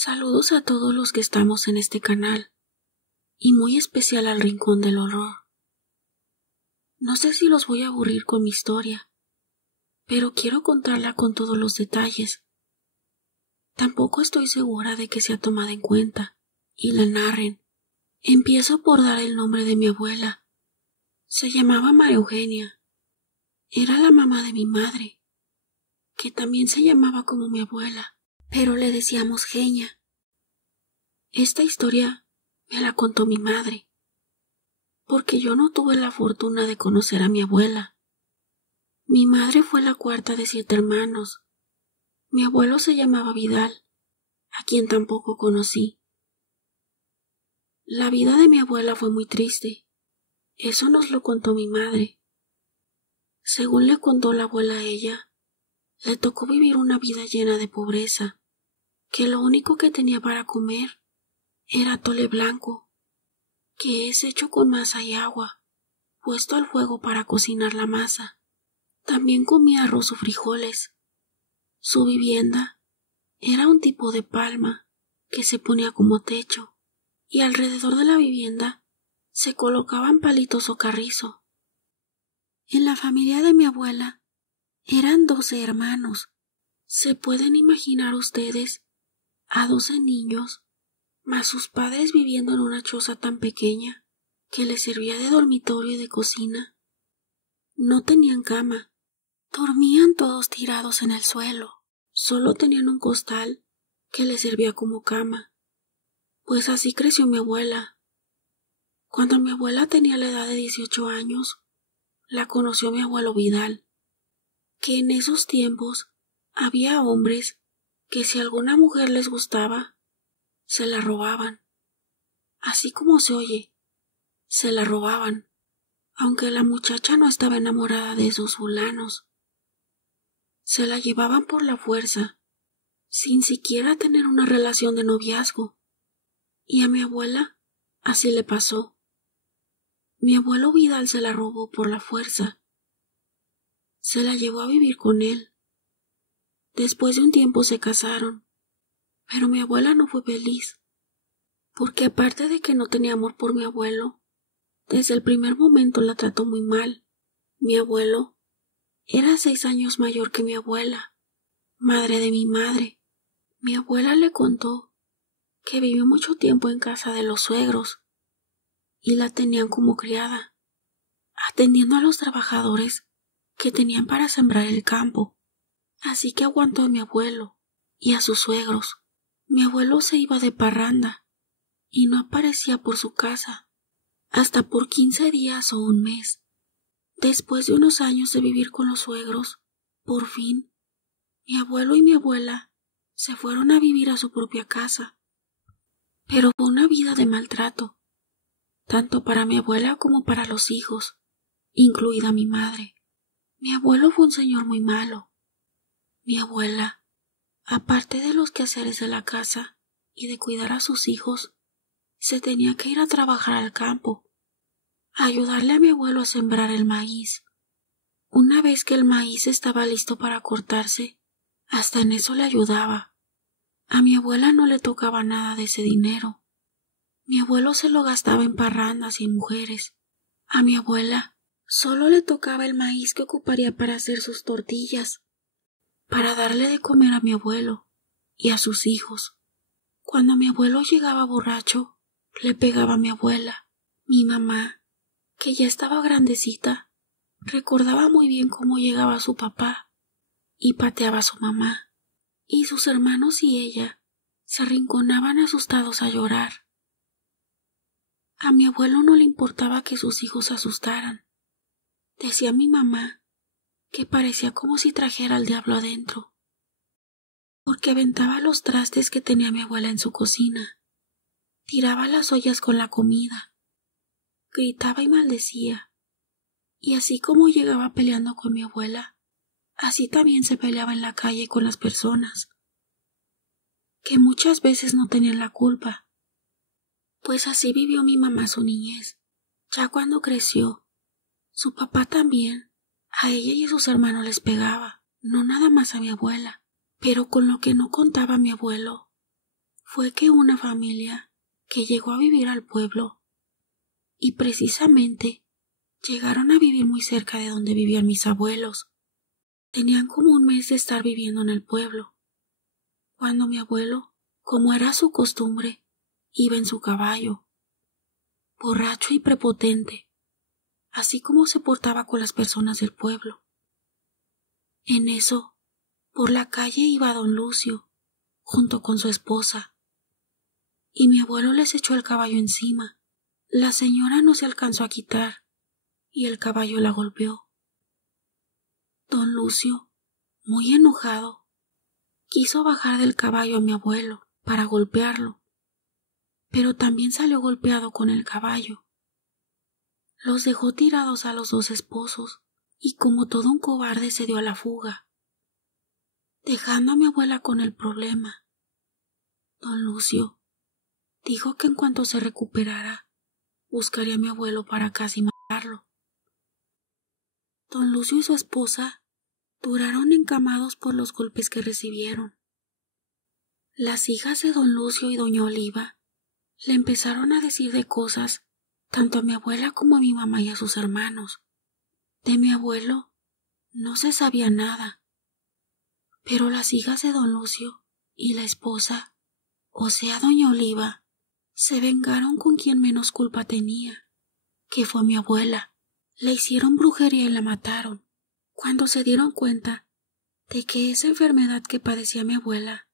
Saludos a todos los que estamos en este canal, y muy especial al Rincón del Horror. No sé si los voy a aburrir con mi historia, pero quiero contarla con todos los detalles. Tampoco estoy segura de que sea tomada en cuenta y la narren. Empiezo por dar el nombre de mi abuela. Se llamaba María Eugenia. Era la mamá de mi madre, que también se llamaba como mi abuela, pero le decíamos Genia. Esta historia me la contó mi madre, porque yo no tuve la fortuna de conocer a mi abuela. Mi madre fue la cuarta de 7 hermanos. Mi abuelo se llamaba Vidal, a quien tampoco conocí. La vida de mi abuela fue muy triste. Eso nos lo contó mi madre. Según le contó la abuela a ella, le tocó vivir una vida llena de pobreza, que lo único que tenía para comer era atole blanco, que es hecho con masa y agua, puesto al fuego para cocinar la masa. También comía arroz o frijoles. Su vivienda era un tipo de palma que se ponía como techo, y alrededor de la vivienda se colocaban palitos o carrizo. En la familia de mi abuela eran 12 hermanos. ¿Se pueden imaginar ustedes a 12 niños, más sus padres viviendo en una choza tan pequeña que les servía de dormitorio y de cocina? No tenían cama. Dormían todos tirados en el suelo. Solo tenían un costal que les servía como cama. Pues así creció mi abuela. Cuando mi abuela tenía la edad de 18 años, la conoció mi abuelo Vidal, que en esos tiempos había hombres que si alguna mujer les gustaba, se la robaban. Así como se oye, se la robaban, aunque la muchacha no estaba enamorada de esos fulanos. Se la llevaban por la fuerza, sin siquiera tener una relación de noviazgo. Y a mi abuela así le pasó. Mi abuelo Vidal se la robó por la fuerza. Se la llevó a vivir con él. Después de un tiempo se casaron, pero mi abuela no fue feliz, porque aparte de que no tenía amor por mi abuelo, desde el primer momento la trató muy mal. Mi abuelo era 6 años mayor que mi abuela, madre de mi madre. Mi abuela le contó que vivió mucho tiempo en casa de los suegros y la tenían como criada, atendiendo a los trabajadores que tenían para sembrar el campo. Así que aguantó a mi abuelo y a sus suegros. Mi abuelo se iba de parranda y no aparecía por su casa hasta por 15 días o un mes. Después de unos años de vivir con los suegros, por fin, mi abuelo y mi abuela se fueron a vivir a su propia casa. Pero fue una vida de maltrato, tanto para mi abuela como para los hijos, incluida mi madre. Mi abuelo fue un señor muy malo. Mi abuela, aparte de los quehaceres de la casa y de cuidar a sus hijos, se tenía que ir a trabajar al campo, a ayudarle a mi abuelo a sembrar el maíz. Una vez que el maíz estaba listo para cortarse, hasta en eso le ayudaba. A mi abuela no le tocaba nada de ese dinero. Mi abuelo se lo gastaba en parrandas y en mujeres. A mi abuela solo le tocaba el maíz que ocuparía para hacer sus tortillas, para darle de comer a mi abuelo y a sus hijos. Cuando mi abuelo llegaba borracho, le pegaba a mi abuela. Mi mamá, que ya estaba grandecita, recordaba muy bien cómo llegaba su papá y pateaba a su mamá, y sus hermanos y ella se arrinconaban asustados a llorar. A mi abuelo no le importaba que sus hijos se asustaran. Decía mi mamá que parecía como si trajera al diablo adentro, porque aventaba los trastes que tenía mi abuela en su cocina, tiraba las ollas con la comida, gritaba y maldecía, y así como llegaba peleando con mi abuela, así también se peleaba en la calle con las personas, que muchas veces no tenían la culpa. Pues así vivió mi mamá su niñez. Ya cuando creció, su papá también, a ella y a sus hermanos les pegaba, no nada más a mi abuela. Pero con lo que no contaba mi abuelo fue que una familia que llegó a vivir al pueblo, y precisamente llegaron a vivir muy cerca de donde vivían mis abuelos, tenían como un mes de estar viviendo en el pueblo, cuando mi abuelo, como era su costumbre, iba en su caballo, borracho y prepotente, así como se portaba con las personas del pueblo. En eso, por la calle iba don Lucio, junto con su esposa, y mi abuelo les echó el caballo encima. La señora no se alcanzó a quitar, y el caballo la golpeó. Don Lucio, muy enojado, quiso bajar del caballo a mi abuelo para golpearlo, pero también salió golpeado con el caballo. Los dejó tirados a los dos esposos, y como todo un cobarde se dio a la fuga, dejando a mi abuela con el problema. Don Lucio dijo que en cuanto se recuperara, buscaría a mi abuelo para casi matarlo. Don Lucio y su esposa duraron encamados por los golpes que recibieron. Las hijas de don Lucio y doña Oliva le empezaron a decir de cosas tanto a mi abuela como a mi mamá y a sus hermanos. De mi abuelo no se sabía nada, pero las hijas de don Lucio y la esposa, o sea doña Oliva, se vengaron con quien menos culpa tenía, que fue mi abuela. Le hicieron brujería y la mataron. Cuando se dieron cuenta de que esa enfermedad que padecía mi abuela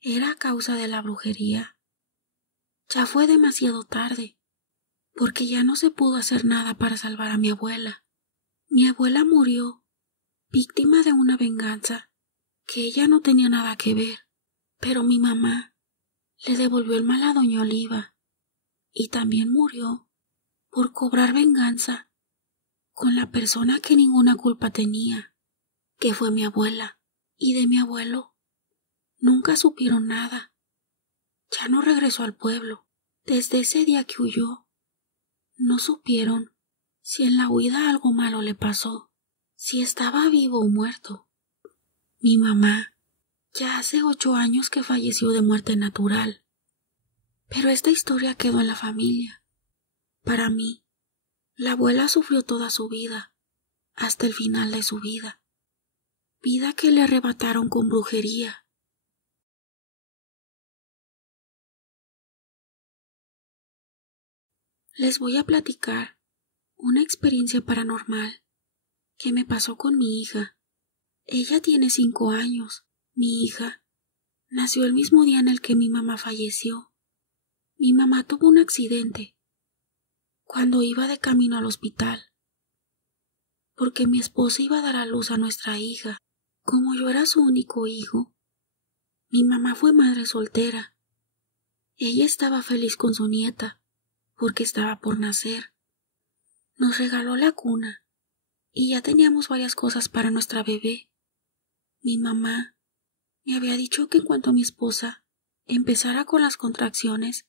era a causa de la brujería, ya fue demasiado tarde, porque ya no se pudo hacer nada para salvar a mi abuela. Mi abuela murió víctima de una venganza que ella no tenía nada que ver, pero mi mamá le devolvió el mal a doña Oliva y también murió por cobrar venganza con la persona que ninguna culpa tenía, que fue mi abuela. Y de mi abuelo nunca supieron nada. Ya no regresó al pueblo. Desde ese día que huyó, no supieron si en la huida algo malo le pasó, si estaba vivo o muerto. Mi mamá ya hace 8 años que falleció de muerte natural, pero esta historia quedó en la familia. Para mí, la abuela sufrió toda su vida, hasta el final de su vida que le arrebataron con brujería. Les voy a platicar una experiencia paranormal que me pasó con mi hija. Ella tiene 5 años. Mi hija nació el mismo día en el que mi mamá falleció. Mi mamá tuvo un accidente cuando iba de camino al hospital, porque mi esposa iba a dar a luz a nuestra hija. Como yo era su único hijo, mi mamá fue madre soltera. Ella estaba feliz con su nieta, porque estaba por nacer. Nos regaló la cuna, y ya teníamos varias cosas para nuestra bebé. Mi mamá me había dicho que en cuanto mi esposa empezara con las contracciones,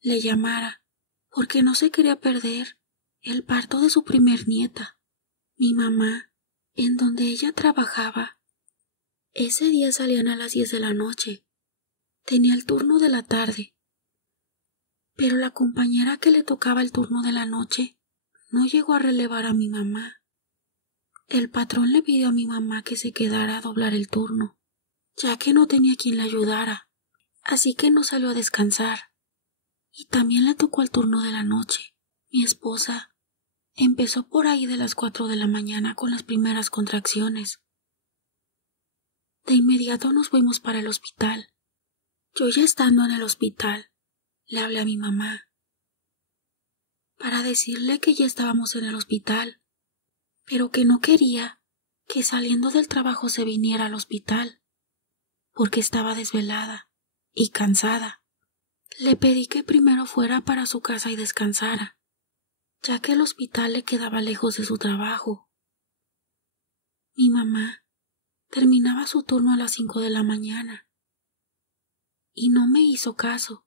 le llamara, porque no se quería perder el parto de su primer nieta. Mi mamá, en donde ella trabajaba, ese día salían a las 10 de la noche. Tenía el turno de la tarde, pero la compañera que le tocaba el turno de la noche no llegó a relevar a mi mamá. El patrón le pidió a mi mamá que se quedara a doblar el turno, ya que no tenía quien la ayudara, así que no salió a descansar. Y también le tocó el turno de la noche. Mi esposa empezó por ahí de las 4 de la mañana con las primeras contracciones. De inmediato nos fuimos para el hospital. Yo ya estando en el hospital, le hablé a mi mamá para decirle que ya estábamos en el hospital, pero que no quería que saliendo del trabajo se viniera al hospital, porque estaba desvelada y cansada. Le pedí que primero fuera para su casa y descansara, ya que el hospital le quedaba lejos de su trabajo. Mi mamá terminaba su turno a las 5 de la mañana y no me hizo caso.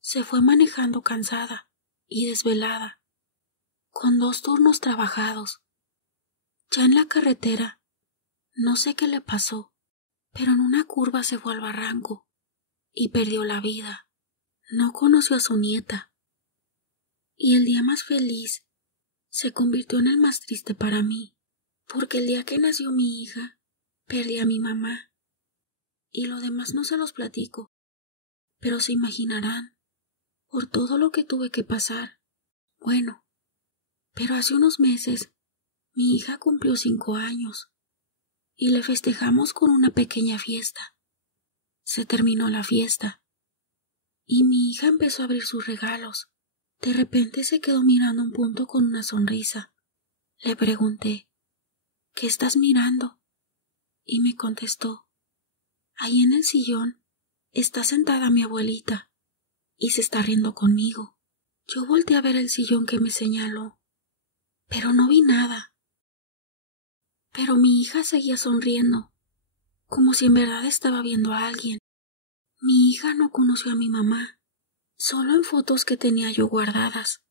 Se fue manejando cansada y desvelada, con 2 turnos trabajados. Ya en la carretera, no sé qué le pasó, pero en una curva se fue al barranco y perdió la vida. No conoció a su nieta. Y el día más feliz se convirtió en el más triste para mí, porque el día que nació mi hija, perdí a mi mamá. Y lo demás no se los platico, pero se imaginarán, por todo lo que tuve que pasar. Bueno, pero hace unos meses mi hija cumplió 5 años y le festejamos con una pequeña fiesta. Se terminó la fiesta y mi hija empezó a abrir sus regalos. De repente se quedó mirando un punto con una sonrisa. Le pregunté, ¿qué estás mirando? Y me contestó, ahí en el sillón está sentada mi abuelita y se está riendo conmigo. Yo volteé a ver el sillón que me señaló, pero no vi nada. Pero mi hija seguía sonriendo, como si en verdad estaba viendo a alguien. Mi hija no conoció a mi mamá, solo en fotos que tenía yo guardadas.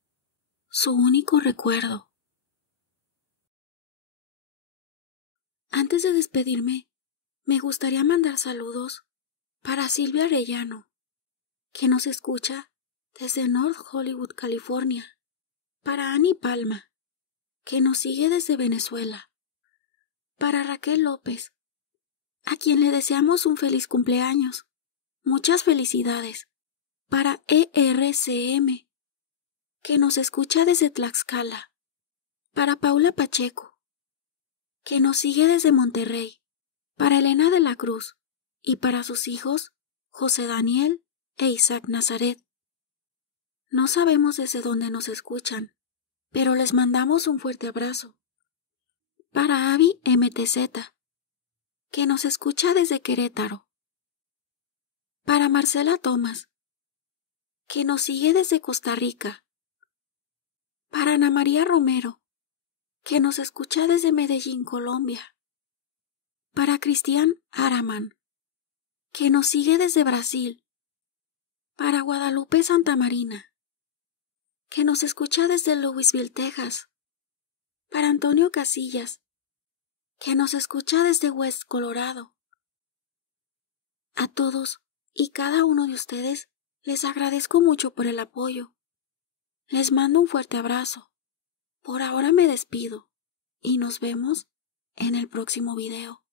Su único recuerdo. Antes de despedirme, me gustaría mandar saludos para Silvia Arellano, que nos escucha desde North Hollywood, California. Para Annie Palma, que nos sigue desde Venezuela. Para Raquel López, a quien le deseamos un feliz cumpleaños. Muchas felicidades. Para ERCM, que nos escucha desde Tlaxcala. Para Paula Pacheco, que nos sigue desde Monterrey. Para Elena de la Cruz y para sus hijos José Daniel e Isaac Nazaret. No sabemos desde dónde nos escuchan, pero les mandamos un fuerte abrazo. Para Abby MTZ, que nos escucha desde Querétaro. Para Marcela Tomás, que nos sigue desde Costa Rica. Para Ana María Romero, que nos escucha desde Medellín, Colombia. Para Cristian Araman, que nos sigue desde Brasil. Para Guadalupe Santamarina, que nos escucha desde Louisville, Texas. Para Antonio Casillas, que nos escucha desde West Colorado. A todos y cada uno de ustedes les agradezco mucho por el apoyo. Les mando un fuerte abrazo. Por ahora me despido y nos vemos en el próximo video.